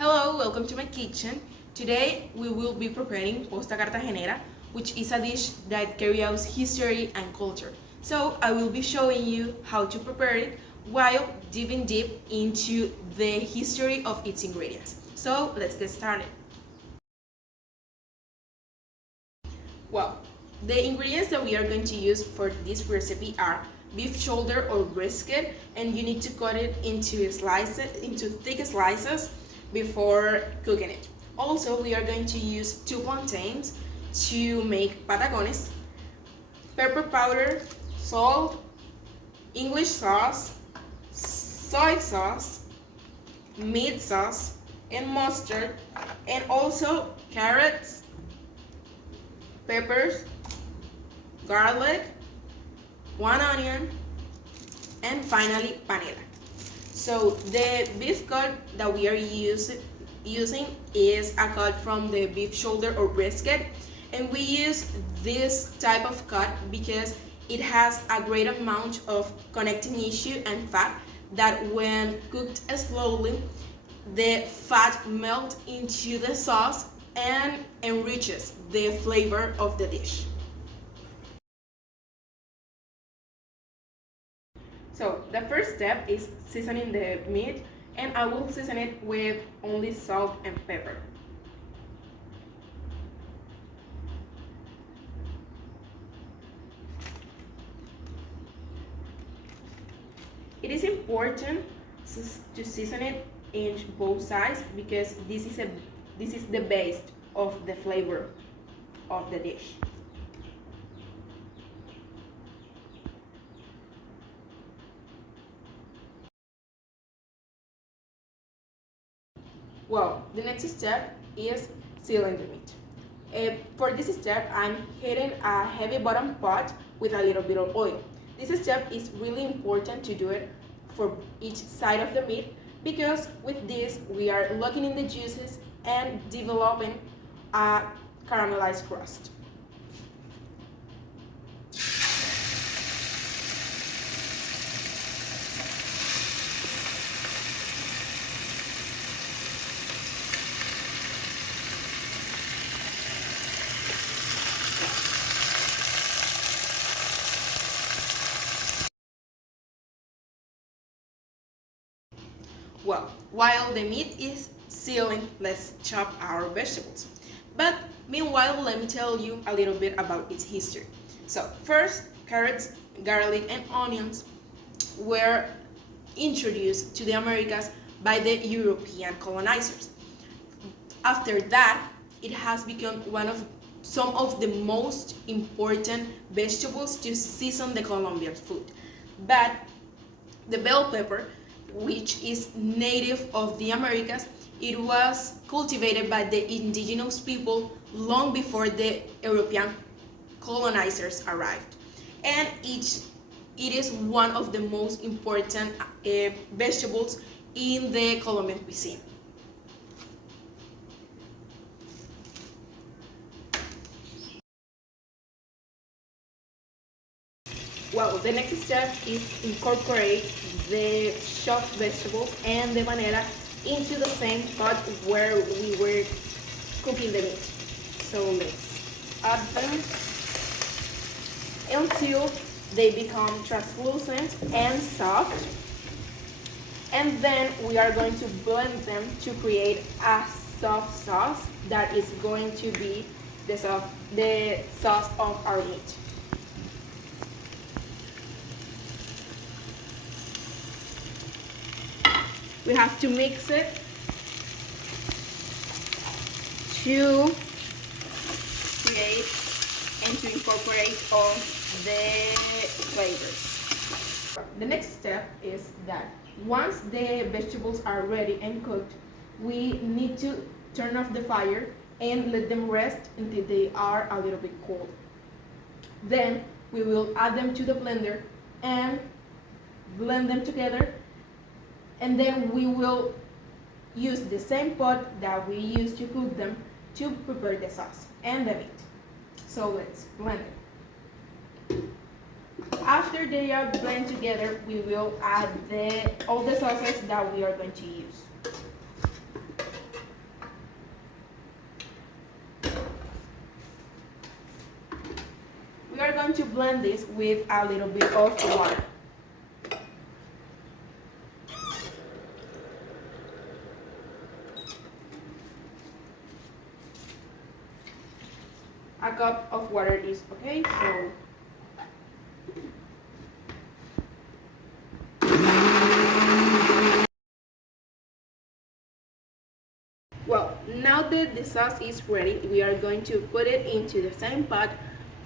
Hello, welcome to my kitchen. Today we will be preparing posta cartagenera, which is a dish that carries history and culture. So I will be showing you how to prepare it while diving deep into the history of its ingredients. So let's get started. Well, the ingredients that we are going to use for this recipe are beef shoulder or brisket, and you need to cut it into thick slices before cooking it. Also, we are going to use 2 plantains to make patacones, pepper powder, salt, English sauce, soy sauce, meat sauce, and mustard, and also carrots, peppers, garlic, 1 onion, and finally panela. So the beef cut that we are using is a cut from the beef shoulder or brisket, and we use this type of cut because it has a great amount of connecting tissue and fat that when cooked slowly, the fat melts into the sauce and enriches the flavor of the dish. So the first step is seasoning the meat, and I will season it with only salt and pepper. It is important to season it in both sides because this is the base of the flavor of the dish. Well, the next step is sealing the meat. For this step, I'm heating a heavy bottom pot with a little bit of oil. This step is really important to do it for each side of the meat because with this we are locking in the juices and developing a caramelized crust. Well, while the meat is sealing, let's chop our vegetables. But meanwhile, let me tell you a little bit about its history. So first, carrots, garlic, and onions were introduced to the Americas by the European colonizers. After that, it has become one of some of the most important vegetables to season the Colombian food. But the bell pepper, which is native of the Americas, it was cultivated by the indigenous people long before the European colonizers arrived. And it is one of the most important vegetables in the Colombian cuisine. Well, the next step is incorporate the chopped vegetables and the panela into the same pot where we were cooking the meat. So let's add them until they become translucent and soft. And then we are going to blend them to create a soft sauce that is going to be the sauce of our meat. We have to mix it to create and to incorporate all the flavors. The next step is that once the vegetables are ready and cooked, we need to turn off the fire and let them rest until they are a little bit cold. Then we will add them to the blender and blend them together, and then we will use the same pot that we used to cook them to prepare the sauce and the meat. So let's blend it. After they are blended together, we will add all the sauces that we are going to use. blend this with a little bit of water. A cup of water is okay, so well, now that the sauce is ready, we are going to put it into the same pot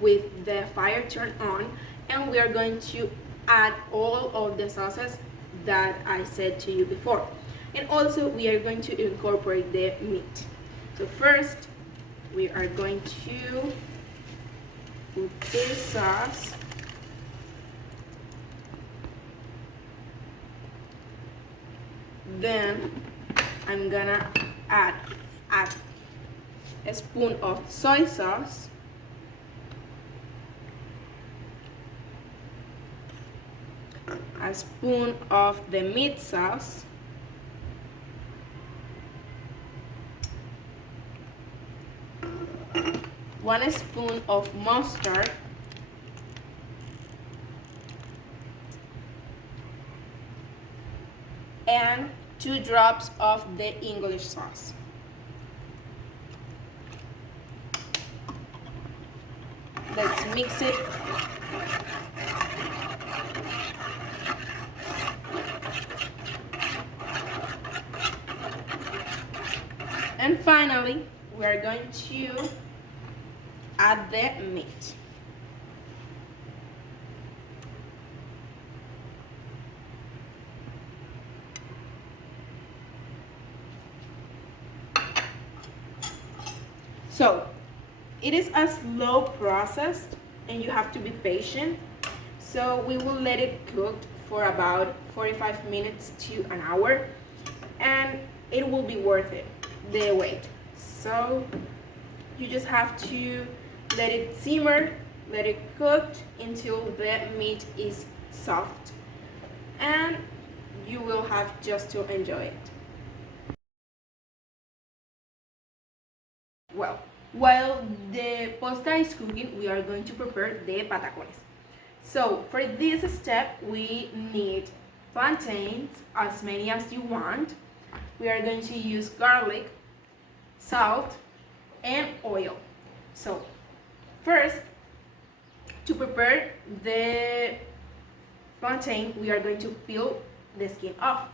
with the fire turned on, and we are going to add all of the sauces that I said to you before. And also we are going to incorporate the meat. So first we are going to put this sauce then I'm gonna add a spoon of soy sauce, a spoon of the meat sauce, one spoon of mustard, and 2 drops of the English sauce. Let's mix it. And finally, we are going to add the meat. So, it is a slow process and you have to be patient. So we will let it cook for about 45 minutes to an hour, and it will be worth it, the wait. So you just have to let it simmer, let it cook until the meat is soft, and you will have just to enjoy it. Well, while the pasta is cooking, we are going to prepare the patacones. So for this step, we need plantains, as many as you want. We are going to use garlic, salt, and oil. So first, to prepare the plantain, we are going to peel the skin off.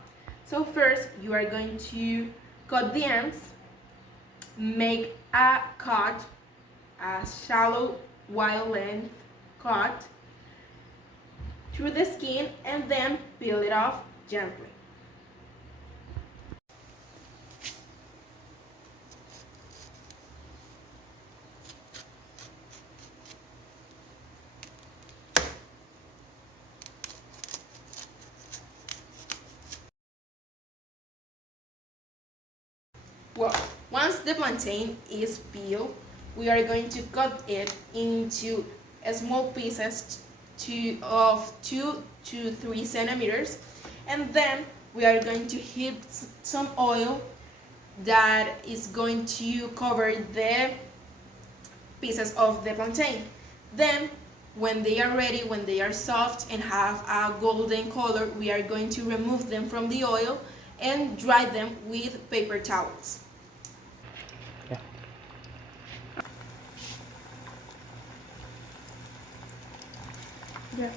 So first, you are going to cut the ends, make a cut, a shallow wide length cut through the skin, and then peel it off gently. Well, once the plantain is peeled, we are going to cut it into small pieces of 2 to 3 centimeters, and then we are going to heat some oil that is going to cover the pieces of the plantain. Then when they are ready, when they are soft and have a golden color, we are going to remove them from the oil and dry them with paper towels. Yeah. Yeah.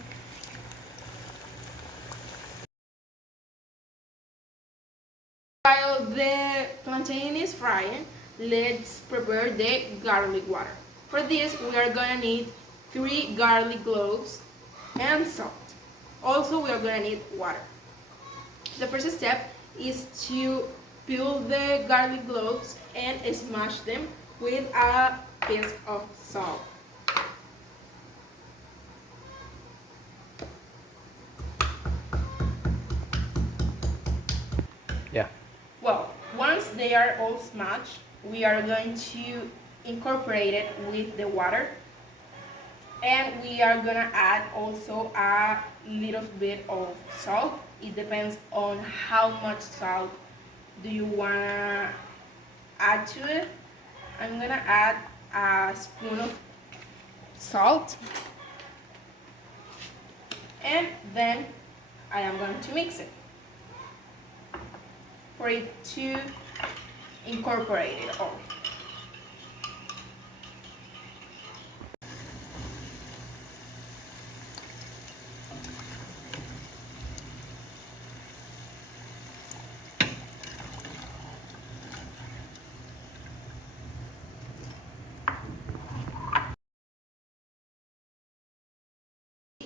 While the plantain is frying, let's prepare the garlic water. For this, we are going to need 3 garlic cloves and salt. Also, we are going to need water. The first step is to peel the garlic cloves and smash them with a piece of salt. Yeah. Well, once they are all smashed, we are going to incorporate it with the water, and we are gonna add also a little bit of salt. It depends on how much salt do you wanna add to it. I'm gonna add a spoon of salt, and then I am going to mix it for it to incorporate it all.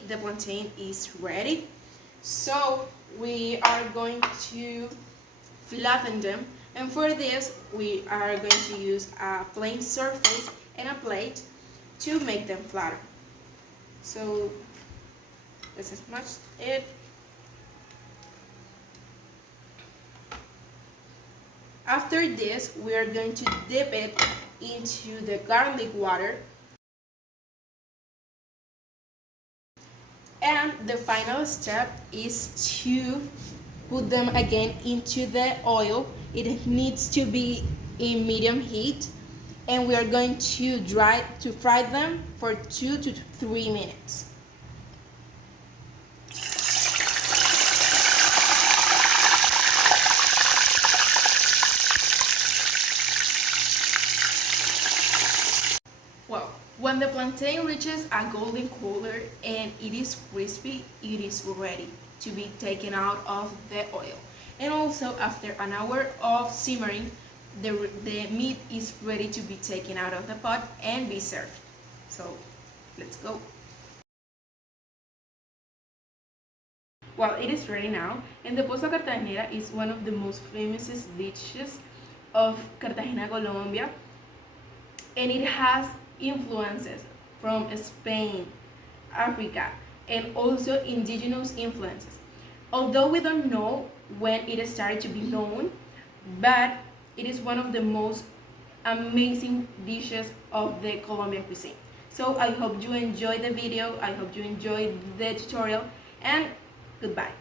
The plantain is ready, so we are going to flatten them, and for this we are going to use a plain surface and a plate to make them flatter. So this is much it. After this, we are going to dip it into the garlic water. And the final step is to put them again into the oil. It needs to be in medium heat, and we are going to fry them for 2 to 3 minutes. Well, when the plantain reaches a golden color and it is crispy, it is ready to be taken out of the oil. And also, after an hour of simmering, the meat is ready to be taken out of the pot and be served. So, let's go. Well, it is ready now, and the pozo cartagenera is one of the most famous dishes of Cartagena, Colombia, and it has influences from Spain, Africa, and also indigenous influences. Although we don't know when it started to be known, but it is one of the most amazing dishes of the Colombian cuisine. So I hope you enjoyed the video, I hope you enjoyed the tutorial, and goodbye.